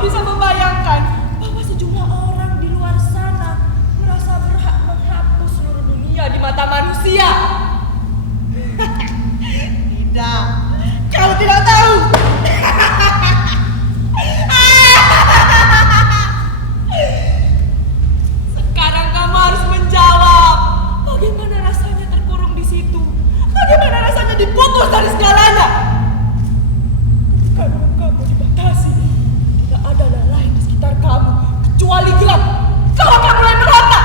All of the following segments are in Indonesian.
bisa membayangkan bahwa sejumlah orang di luar sana merasa berhak menghapus seluruh dunia di mata manusia? Tidak, kau tidak tahu. Sekarang kamu harus menjawab. Bagaimana rasanya terkurung di situ? Bagaimana rasanya diputus dari segalanya? Karena kamu dibatasi, tidak ada yang lain di sekitar kamu kecuali gelap. Kau akan mulai merata.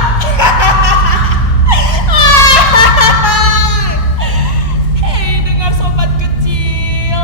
Hei, dengar sobat kecil,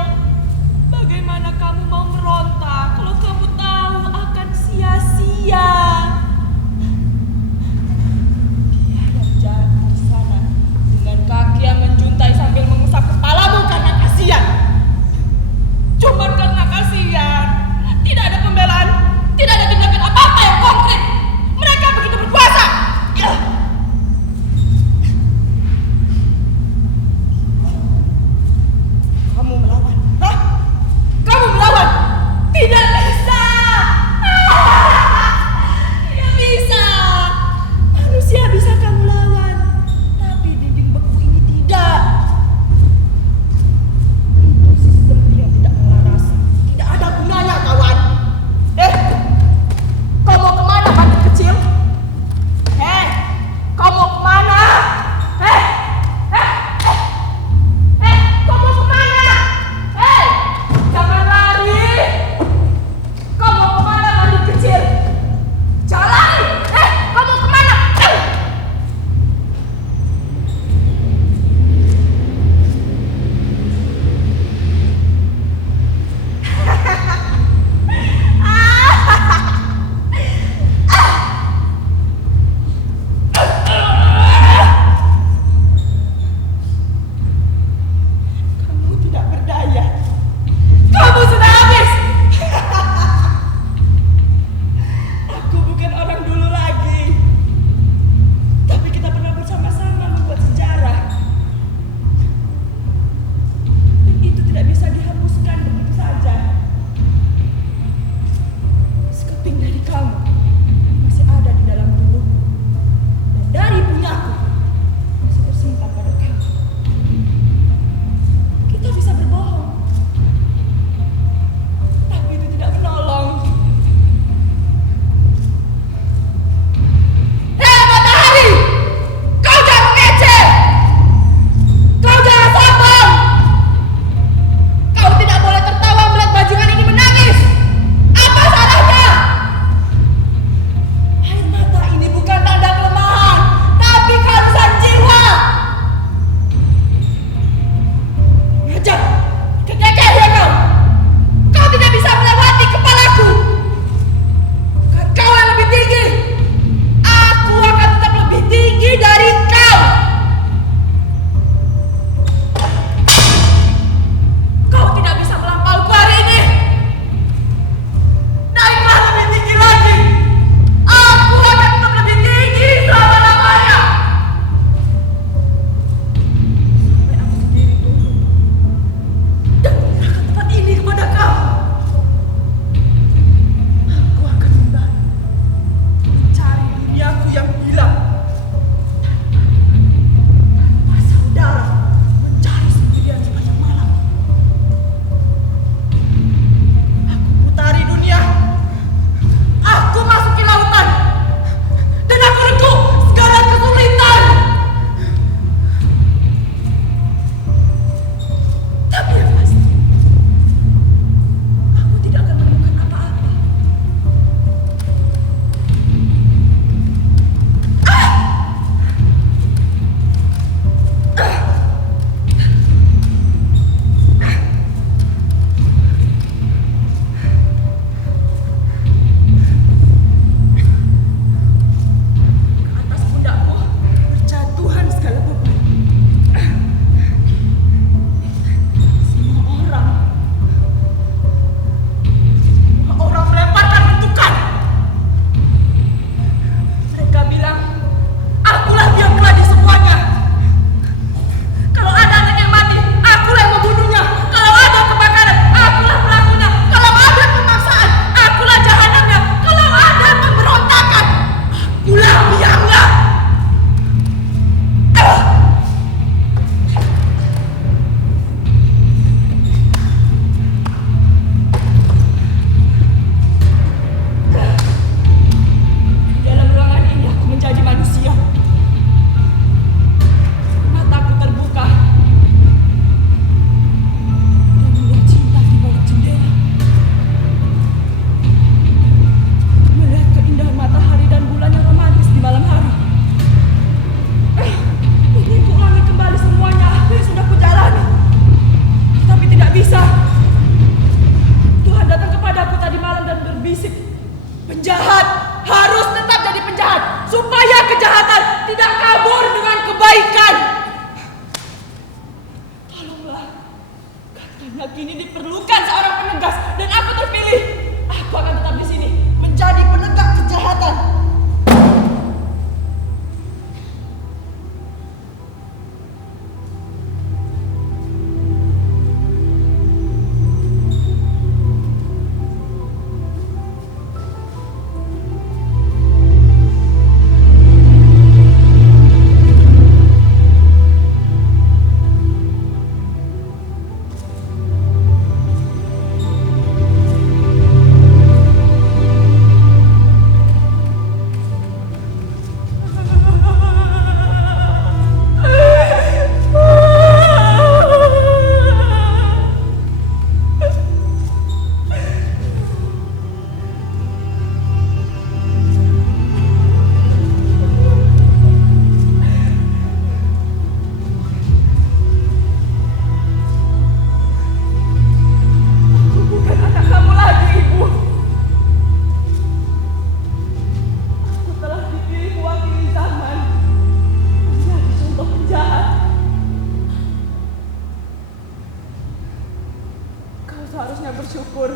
bersyukur.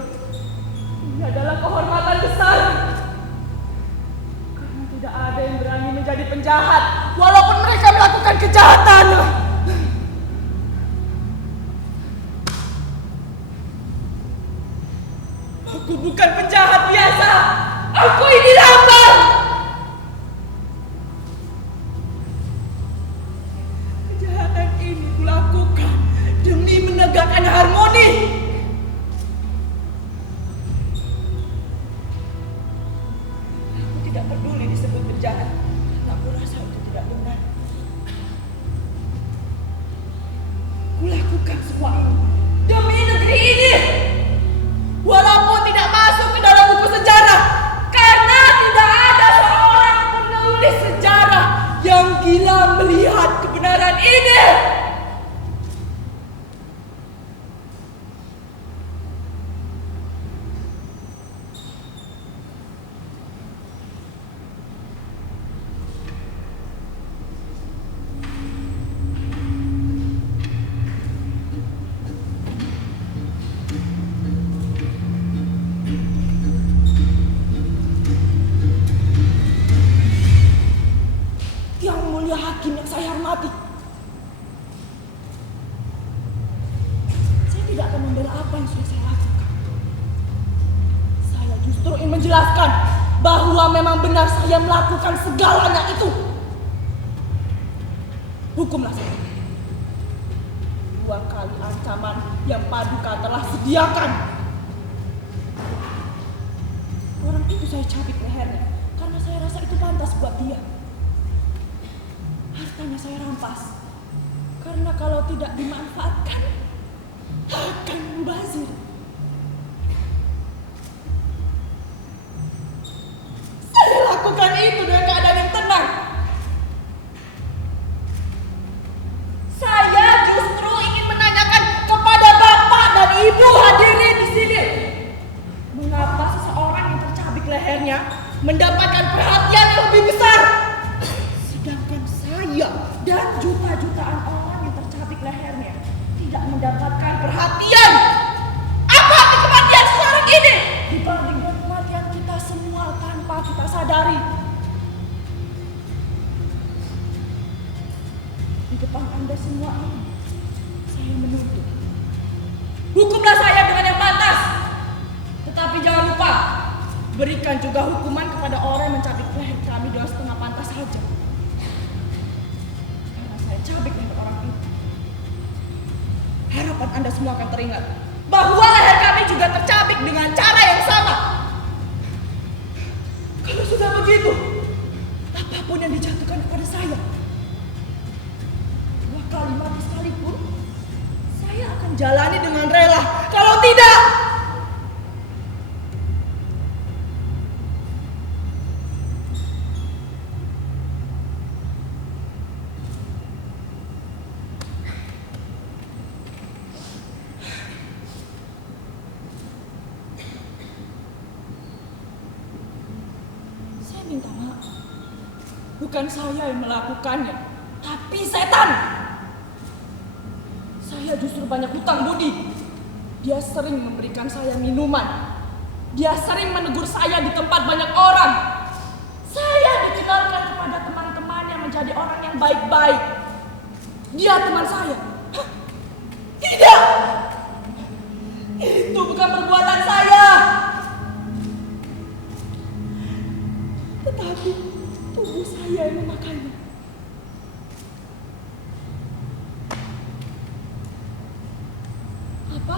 Ini adalah kehormatan besar. Karena tidak ada yang berani menjadi penjahat walaupun mereka melakukan kejahatan. Aku bukan penjahat biasa. Aku ini lambat. Kejahatan ini kulakukan demi menegakkan harmoni. Aku tidak peduli disebut penjahat. Aku rasa itu tidak benar. Kulakukan semua ini demi negeri ini. Walaupun tidak masuk ke dalam buku sejarah, karena tidak ada seorang penulis sejarah yang gila melihat kebenaran ini. Hakim yang saya hormati, saya tidak akan membela apa yang sudah saya lakukan. Saya justru ingin menjelaskan bahwa memang benar saya melakukan segalanya itu. Hukumlah saya. 2 kali ancaman yang Paduka telah sediakan. Orang itu saya cabik lehernya karena saya rasa itu pantas buat dia. Hartanya saya rampas, karena kalau tidak dimanfaatkan akan mubazir. Saya lakukan itu dengan keadaan yang tenang. Saya justru ingin menanyakan kepada Bapak dan Ibu hadirin di sini, mengapa seseorang yang tercabik lehernya mendapatkan perhatian yang lebih besar, sedangkan saya dan juta-jutaan orang yang tercabik lehernya tidak mendapatkan perhatian. Apa kematian seseorang ini dibandingkan kematian kita semua tanpa kita sadari? Di depan Anda semua ini, saya menuntut, hukumlah saya dengan yang pantas. Tetapi jangan lupa, berikan juga hukuman kepada orang yang mencabik leher kami dengan setengah pantas saja. Cabik leher orang itu. Harapan Anda semua akan teringat bahwa leher kami juga tercabik dengan cara yang sama. Kalau sudah begitu, apapun yang dijatuhkan kepada saya, 2 kali mati sekalipun, saya akan jalani dengan rela. Kalau tidak, minta maaf. Bukan saya yang melakukannya, tapi setan. Saya justru banyak hutang budi. Dia sering memberikan saya minuman. Dia sering menegur saya di tempat banyak orang. Saya dikenalkan kepada teman-teman yang menjadi orang yang baik-baik. Dia teman saya. Hah? Tidak! Itu bukan perbuatan saya. Tetapi tubuh saya yang memakainya. Apa?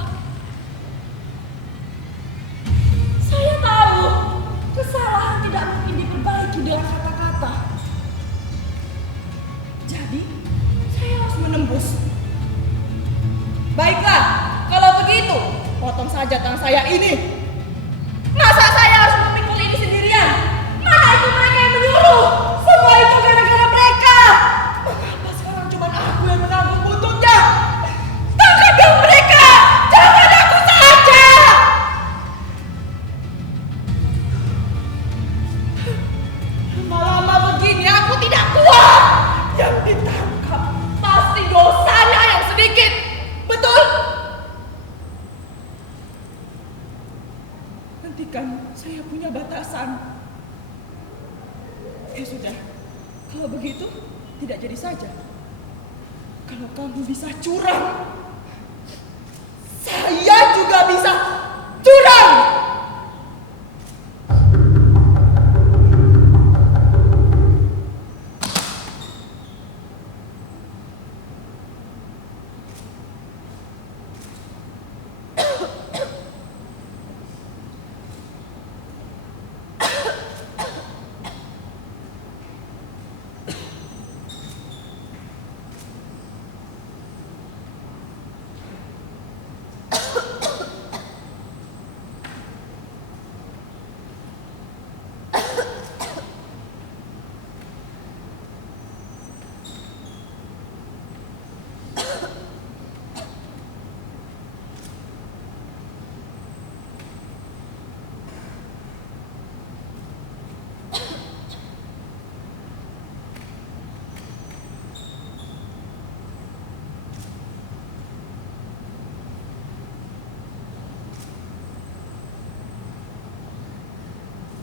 Saya tahu kesalahan tidak mungkin diperbaiki dengan kata-kata. Jadi, saya harus menembus. Baiklah, kalau begitu, potong saja tangan saya ini. Masa saya harus memikul ini sendirian? Mana itu mereka yang menyuruh? Semua itu gara-gara mereka. Mengapa sekarang cuma aku yang menanggung buntutnya? Tangkap dong mereka! Jangan aku saja! Lama-lama begini aku tidak kuat. Yang ditangkap pasti dosanya yang sedikit. Betul? buktikan saya punya batasan. Ya sudah, kalau begitu tidak jadi saja. Kalau kamu bisa curang, saya juga bisa curang.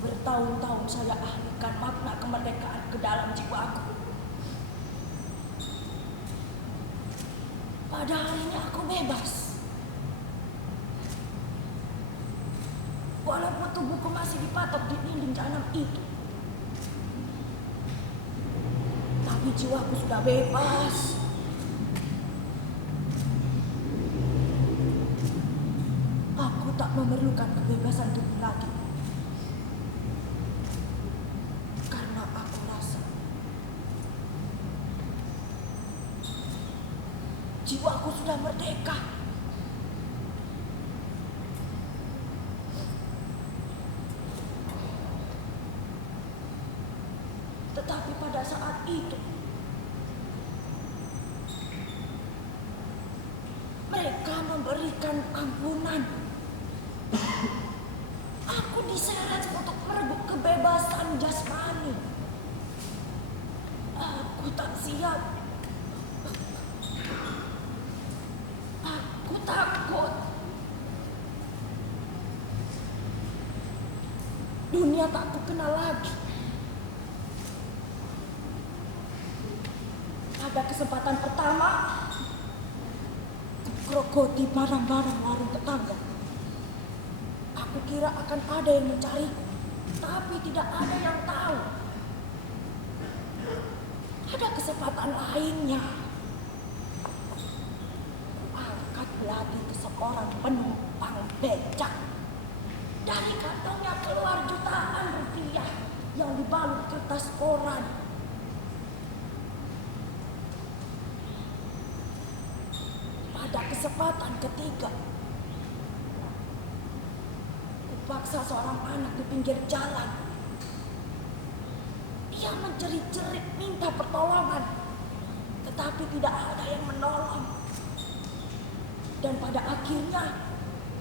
Bertahun-tahun saya ahlikan makna kemerdekaan ke dalam jiwaku. Pada hari ini aku bebas. Walaupun tubuhku masih dipatok di dinding jahanam itu, tapi jiwaku sudah bebas. Aku tak memerlukan kebebasan tubuh lagi. Jiwaku sudah merdeka. Tetapi pada saat itu, mereka memberikan ampunan. Aku diseret untuk merebut kebebasan jasmani. Aku tak siap. Takut. Dunia tak aku kenal lagi. Pada kesempatan pertama, kugrogoti barang-barang warung tetangga. Aku kira akan ada yang mencariku, tapi tidak ada yang tahu. Ada kesempatan lainnya. Belati ke seorang penumpang becak. Dari kantongnya keluar jutaan rupiah yang dibalut kertas koran. Pada kesempatan ketiga, kupaksa seorang anak di pinggir jalan. Ia menjerit-jerit minta pertolongan, tetapi tidak ada yang menolong. Dan pada akhirnya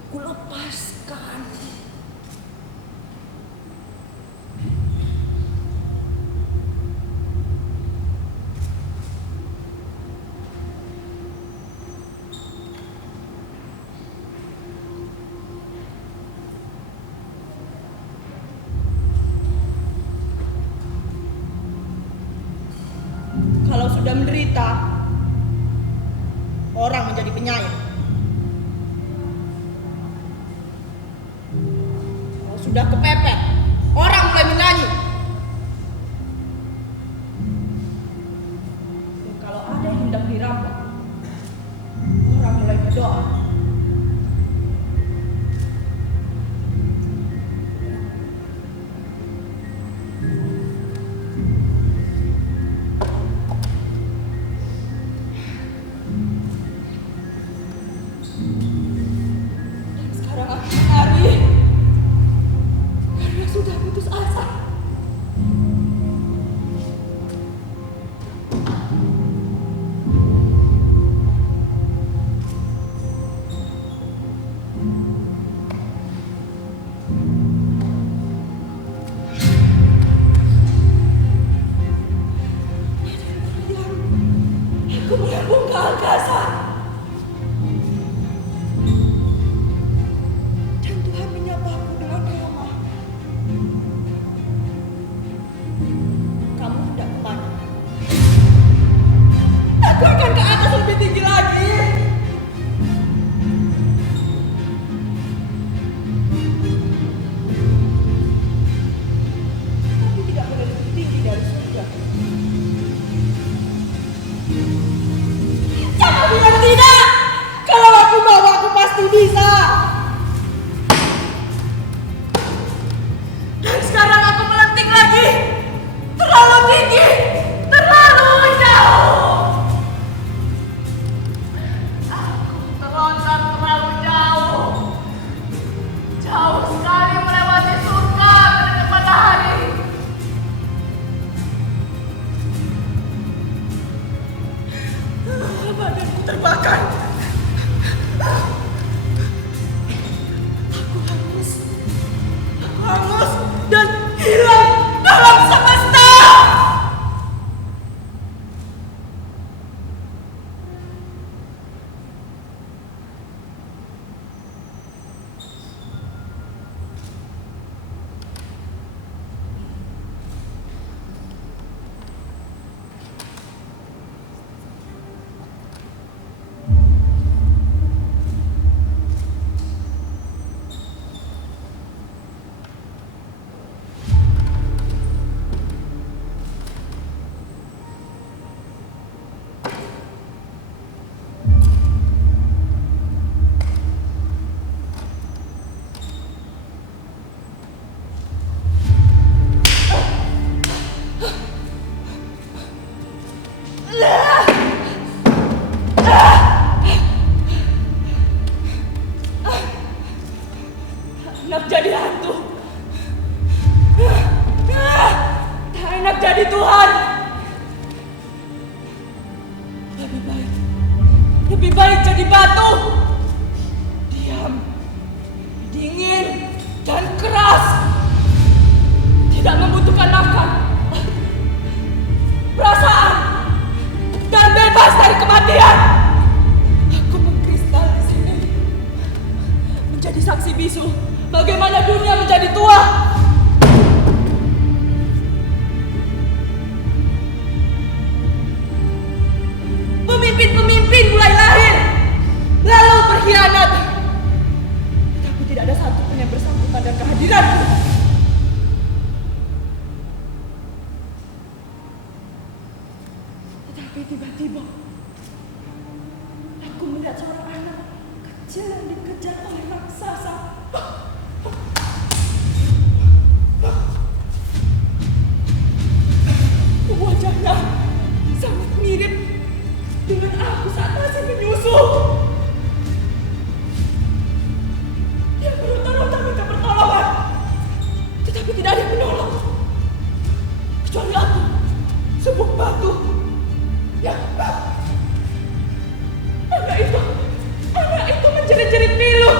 ku lepaskan. Kalau sudah menderita, orang menjadi penyayang. Sudah kepepet, orang mulai menyanyi. Dan kalau ada yang hendak dirampok, orang mulai berdoa. Dan sekarang aku menari. Karena enak jadi hantu. Tak enak jadi Tuhan. Lebih baik jadi batu. Diam, dingin, dan keras. Tidak membutuhkan makan, perasaan, dan bebas dari kematian. Aku mengkristal di sini, menjadi saksi bisu bagaimana dunia menjadi tua. Pemimpin-pemimpin mulai lahir, lalu berkhianat. Tapi tidak ada satupun yang bersangkutan dengan kehadiranku. Tetapi tiba-tiba, aku melihat seorang anak kecil yang dikejar oleh raksasa. Wajahnya sangat mirip dengan aku saat masih menyusup. Dia berutang-utang minta pertolongan, tetapi tidak ada yang menolong kecuali aku, sebuah batu. Ya, anak itu menjerit-jerit pilu.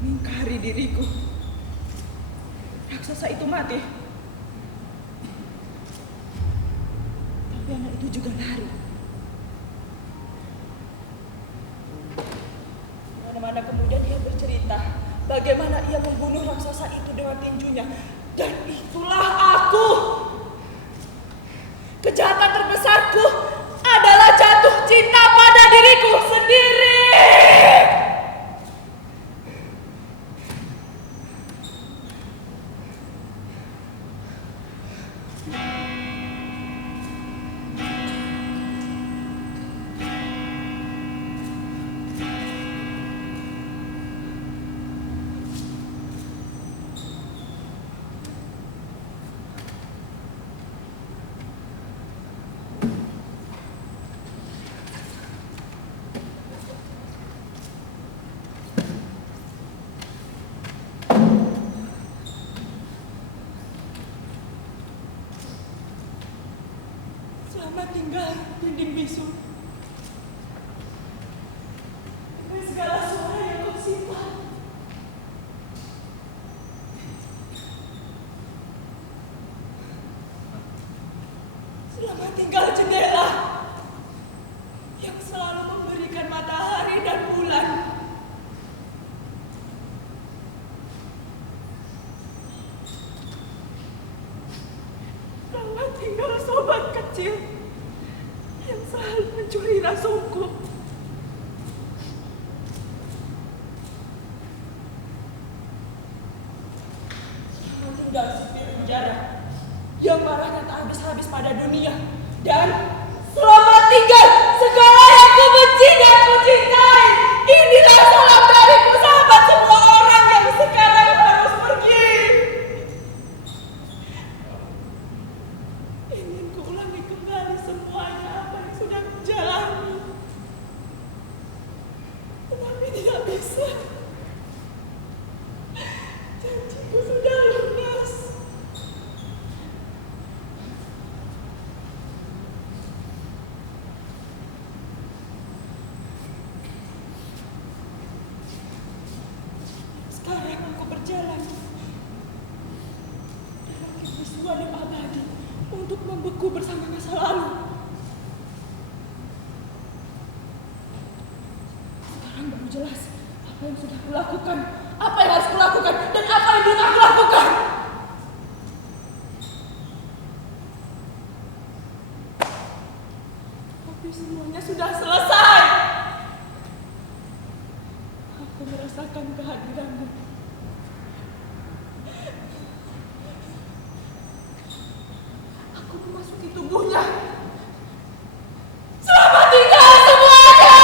Mengingkari diriku. Raksasa itu mati. Tapi anak itu juga lari. Mana-mana kemudian dia bercerita bagaimana ia membunuh raksasa itu dengan tinjunya. Dan itulah aku. Kejahatan terbesarku adalah jatuh cinta pada diriku sendiri. Selamat tinggal, dinding bisu. Dengan segala suara yang kau simpan. Selamat tinggal jendela yang selalu memberikan matahari dan bulan. Selamat tinggal sobat kecil yang selalu mencuri rasungku. Selamat tinggal sipir penjara yang marahnya tak habis-habis pada dunia. Dan selamat tinggal segala yang ku benci dan ku cintai. Inilah salam dariku sahabat semua orang yang sekarang harus pergi. Ingin ku ulangi kembali semuanya apa yang sudah kujalani. Tetapi tidak bisa. Janjiku sudah lunas. Sekarang aku berjalan dalam peristiwa yang abadi untuk membeku bersama masa lalu. Sekarang baru jelas apa yang sudah kulakukan, apa yang harus kulakukan, dan apa yang belum aku lakukan. Tapi semuanya sudah selesai. aku merasakan kehadiranmu. Aku memasuki tubuhnya. Selamat tinggal semuanya!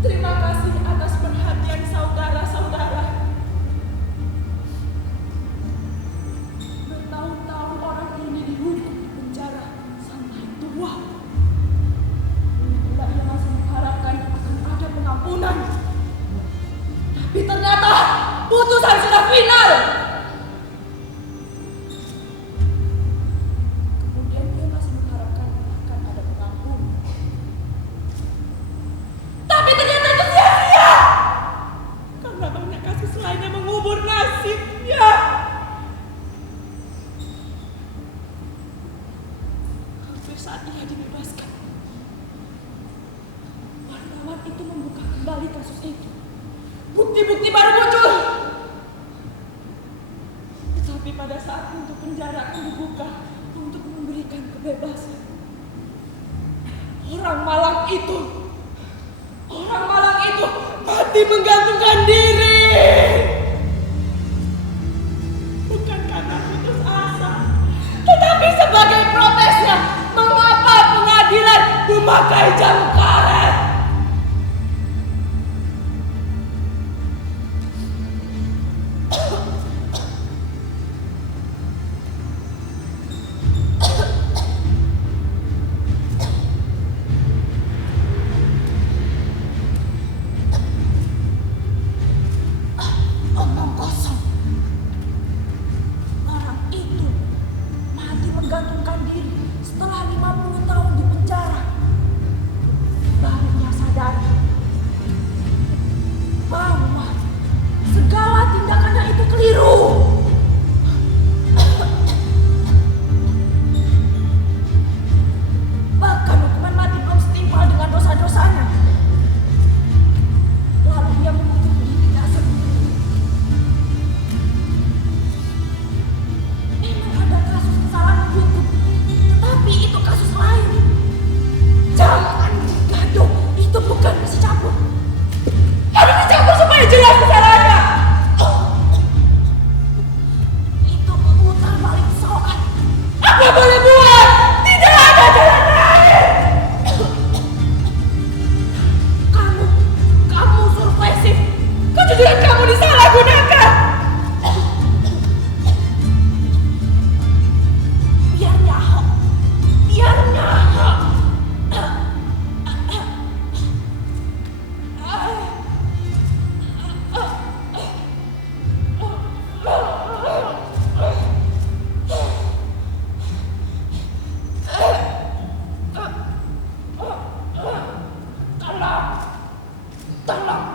Terima kasih atas perhatian saudara-saudara. Bertahun-tahun orang ini dihukum di penjara sampai tua. Bila ia masih mengharapkan akan ada pengampunan. Tapi ternyata putusan sudah final. Kemudian dia masih mengharapkan akan ada pengampunan. Tapi ternyata itu sia-sia. Karena banyak kasus lainnya mengubur nasibnya. Hampir saat ia dibebaskan, wartawan itu membuka kembali kasus itu. Bukti-bukti baru muncul. Tetapi pada saat pintu penjara akan dibuka untuk memberikan kebebasan, orang Malang itu mati menggantungkan diri. Bukan karena putus asa, tetapi sebagai protesnya mengapa pengadilan memakai jarum karet. Omong kosong. Orang itu mati menggantungkan diri setelah 50 tahun di penjara. Baru ia sadari bahwa segala tindakannya itu keliru. Bahkan hukuman mati belum setimpal dengan dosa-dosanya. Lalu ia menghukum dirinya sendiri. Memang ada kasus kesalahan hukum, tetapi itu kasus lain. Jangan gaduh, itu bukan mesti campur. Harus dicampur supaya jelas kesalahannya. Itu memutar balik soal. Apa boleh buat? Tidak ada jalan lain. Kamu surpresif. Kejujuran kamu disalahgunakan. Biar nyahok. Tolong